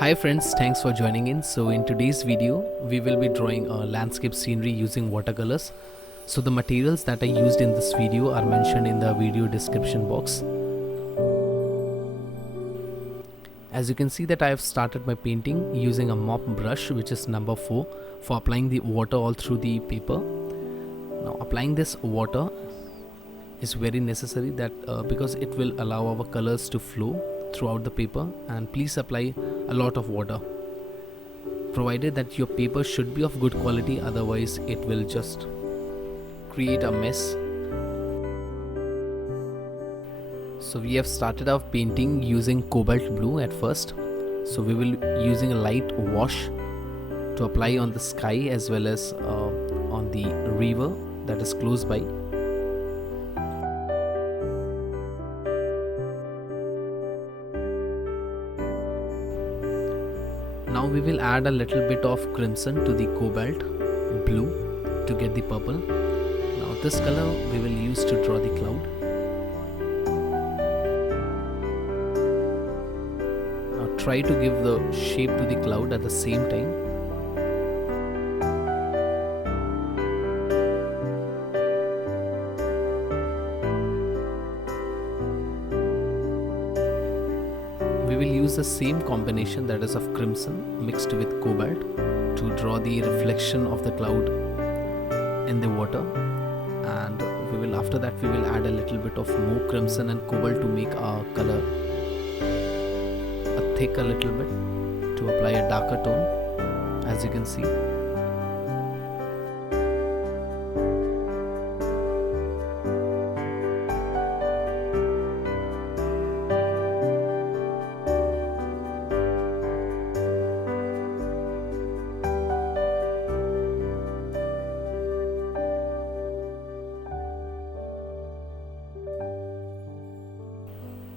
Hi friends, thanks for joining in. So in today's video, we will be drawing a landscape scenery using watercolors. So the materials that I used in this video are mentioned in the video description box. As you can see that I have started my painting using a mop brush, which is number 4, for applying the water all through the paper. Now applying this water is very necessary because it will allow our colors to flow throughout the paper, and please apply a lot of water, provided that your paper should be of good quality, otherwise it will just create a mess. So we have started our painting using cobalt blue at first. So we will using a light wash to apply on the sky as well as on the river that is close by. Now we will add a little bit of crimson to the cobalt blue to get the purple. Now this color we will use to draw the cloud. Now try to give the shape to the cloud at the same time. We will use the same combination, that is of crimson mixed with cobalt, to draw the reflection of the cloud in the water, and after that we will add a little bit of more crimson and cobalt to make our color thick a little bit, to apply a darker tone, as you can see.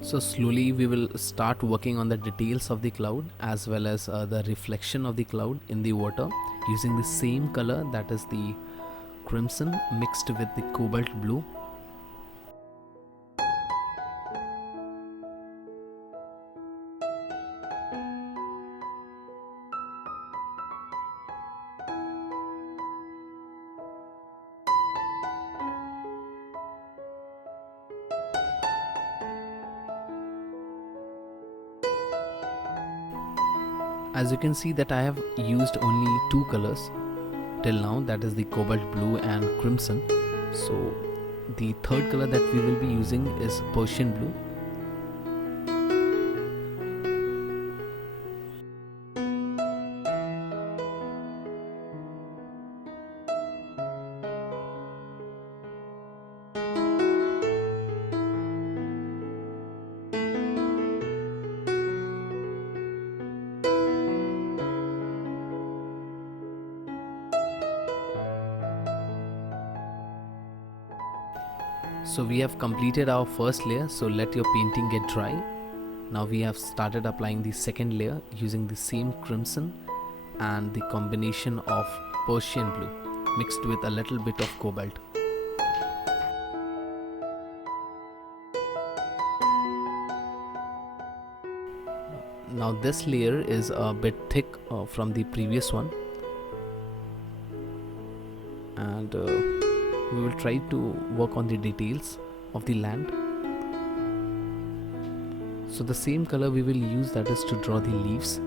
So slowly we will start working on the details of the cloud as well as the reflection of the cloud in the water using the same color, that is the crimson mixed with the cobalt blue. As you can see that I have used only 2 colors till now, that is the cobalt blue and crimson. So the third color that we will be using is Persian blue. So we have completed our first layer, so let your painting get dry. Now we have started applying the second layer using the same crimson and the combination of Persian blue mixed with a little bit of cobalt. Now this layer is a bit thick from the previous one, and we will try to work on the details of the land. So the same color we will use, that is to draw the leaves.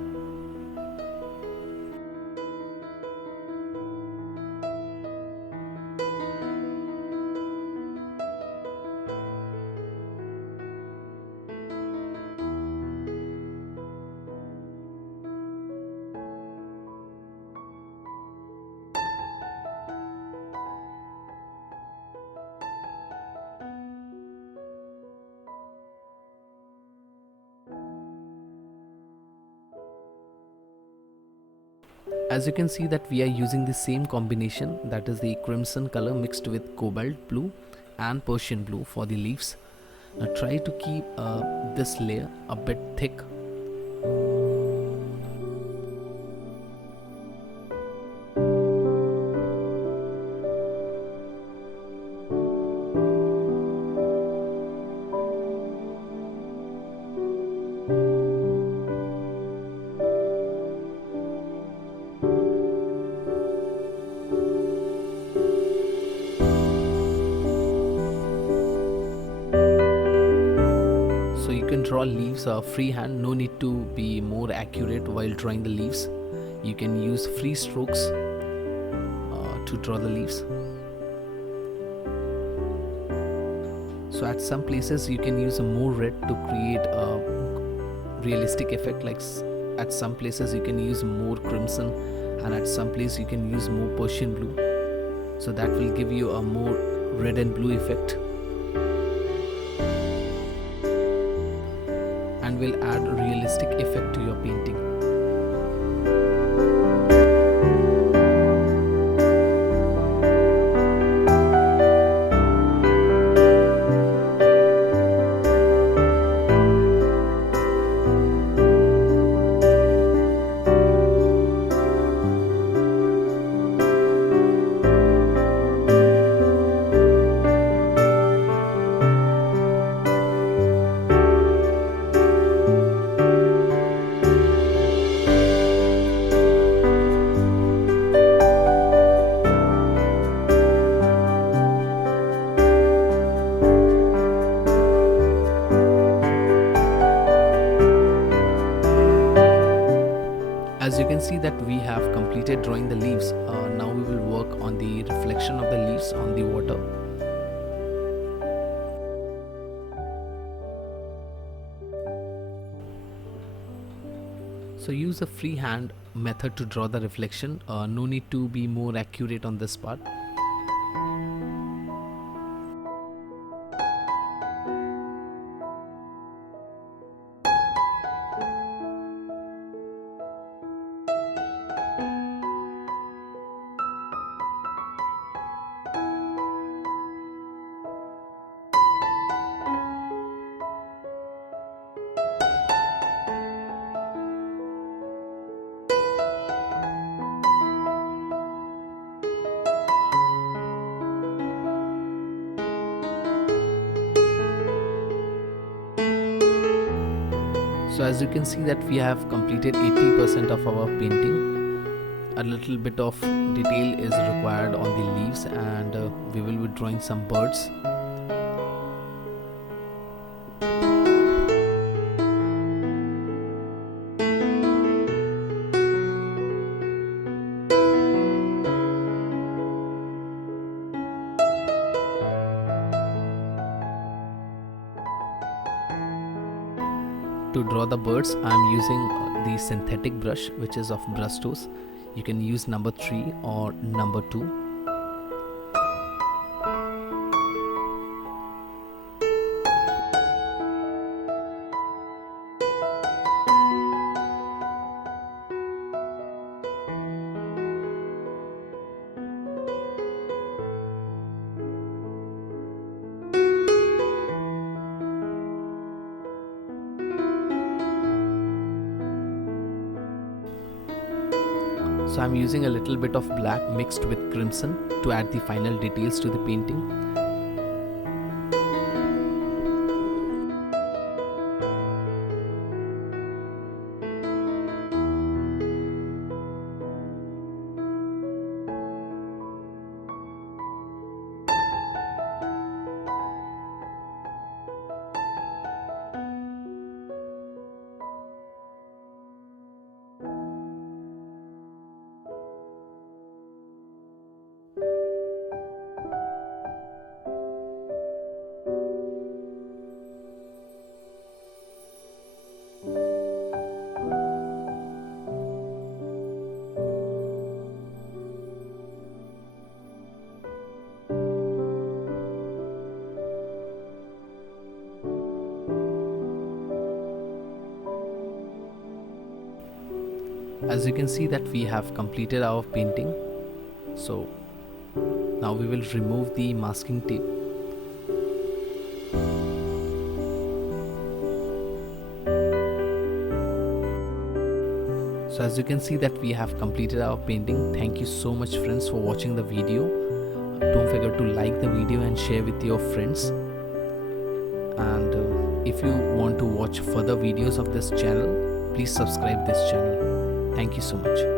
As you can see that we are using the same combination, that is the crimson color mixed with cobalt blue and Persian blue for the leaves. Now try to keep this layer a bit thick. leaves freehand. No need to be more accurate while drawing the leaves. You can use free strokes to draw the leaves. So at some places you can use a more red to create a realistic effect, like at some places you can use more crimson, and at some place you can use more Persian blue. So that will give you a more red and blue effect, and will add a realistic effect to your painting. As you can see that we have completed drawing the leaves. Now we will work on the reflection of the leaves on the water. So use a freehand method to draw the reflection. No need to be more accurate on this part. So as you can see that we have completed 80% of our painting. A little bit of detail is required on the leaves, and we will be drawing some birds. To draw the birds, I am using the synthetic brush, which is of Brustos. You can use number 3 or number 2. So I'm using a little bit of black mixed with crimson to add the final details to the painting. As you can see that we have completed our painting. So now we will remove the masking tape. So as you can see that we have completed our painting. Thank you so much friends for watching the video. Don't forget to like the video and share with your friends. And if you want to watch further videos of this channel, please subscribe this channel. Thank you so much.